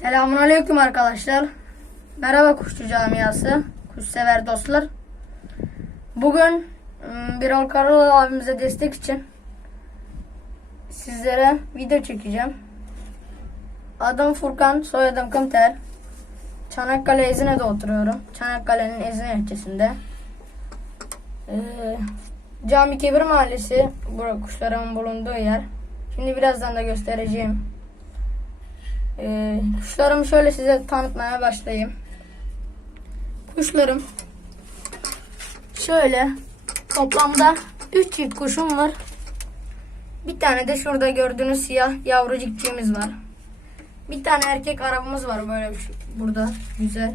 Selamun Aleyküm arkadaşlar. Merhaba Kuşçu Camiası, kuşsever dostlar. Bugün ım, Birol Karalı abimize destek için sizlere video çekeceğim. Adım Furkan, soyadım Kımter. Çanakkale Ezine'de oturuyorum. Çanakkale'nin Ezine ilçesinde. Cami Kebir Mahallesi, bu kuşlarımın bulunduğu yer. Şimdi birazdan da göstereceğim. Ee, kuşlarımı şöyle size tanıtmaya başlayayım. Kuşlarım şöyle toplamda 3 çift kuşum var. Bir tane de şurada gördüğünüz siyah yavrucukçığımız var. Bir tane erkek arabamız var böyle bir burada güzel.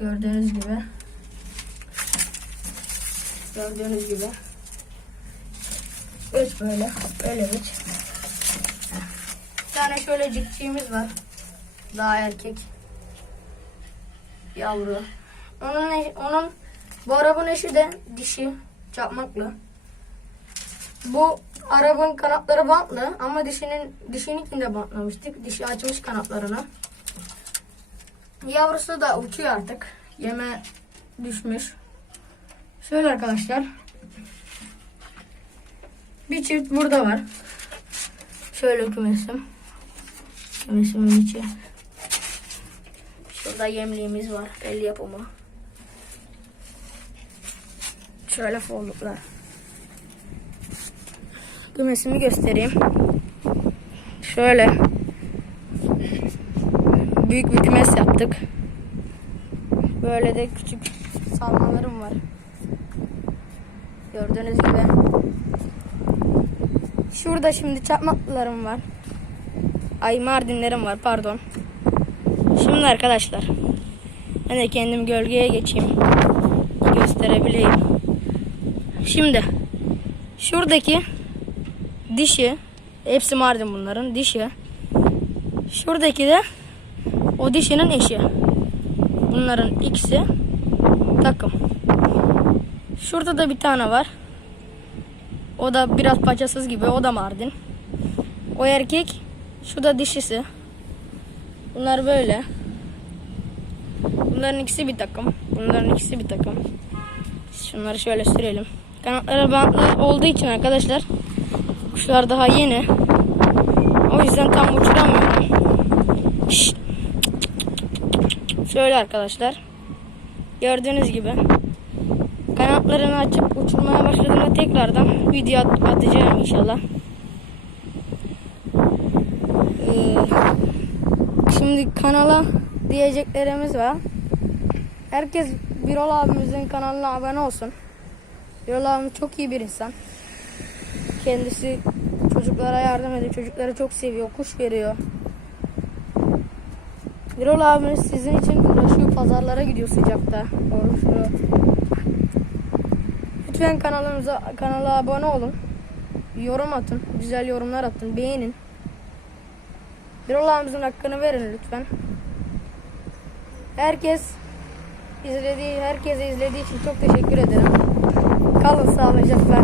Gördüğünüz gibi. Gördüğünüz gibi. Evet böyle. Böyle. Bir tane şöyle cikciğimiz var. Daha erkek. Yavru. Onun onun bu arabanın eşi de dişi çapmaklı. Bu arabanın kanatları bantlı ama dişinin dişininkini de bantlamıştık. Dişi açmış kanatlarını. Yavrusu da uçuyor artık. Yeme düşmüş. Şöyle arkadaşlar. Bir çift burada var. Şöyle kümesim. Kümesimin içi. Şurada yemliğimiz var. El yapımı. Şöyle folluklar. Kümesimi göstereyim. Şöyle. Büyük bir kümes yaptık. Böyle de küçük salmalarım var. Gördüğünüz gibi. Şurada şimdi çapmaklılarım var. Ay Mardinlerim var pardon. Şimdi arkadaşlar. Ben de kendim gölgeye geçeyim. Gösterebileyim. Şimdi. Şuradaki dişi. Hepsi Mardin bunların dişi. Şuradaki de o dişinin eşi. Bunların ikisi takım. Şurada da bir tane var. O da biraz paçasız gibi. O da Mardin. O erkek. Şu da dişisi. Bunlar böyle. Bunların ikisi bir takım. Bunların ikisi bir takım. Şunları şöyle sürelim. Kanatları bantlı olduğu için arkadaşlar kuşlar daha yeni. O yüzden tam uçuramıyorum. Şşt. Şöyle arkadaşlar. Gördüğünüz gibi kanatlarını açıp uçurmaya başladığımda tekrardan video at- atacağım inşallah. Ee, şimdi kanala diyeceklerimiz var. Herkes Birol abimizin kanalına abone olsun. Birol abim çok iyi bir insan. Kendisi çocuklara yardım ediyor. Çocukları çok seviyor. Kuş veriyor. Birol abimiz sizin için uğraşıyor. Pazarlara gidiyor sıcakta. Uğraşıyor. Lütfen kanalımıza kanala abone olun. Yorum atın. Güzel yorumlar atın. Beğenin. Birol abimizin hakkını verin lütfen. Herkes izlediği, herkese izlediği için çok teşekkür ederim. Kalın sağlıcakla.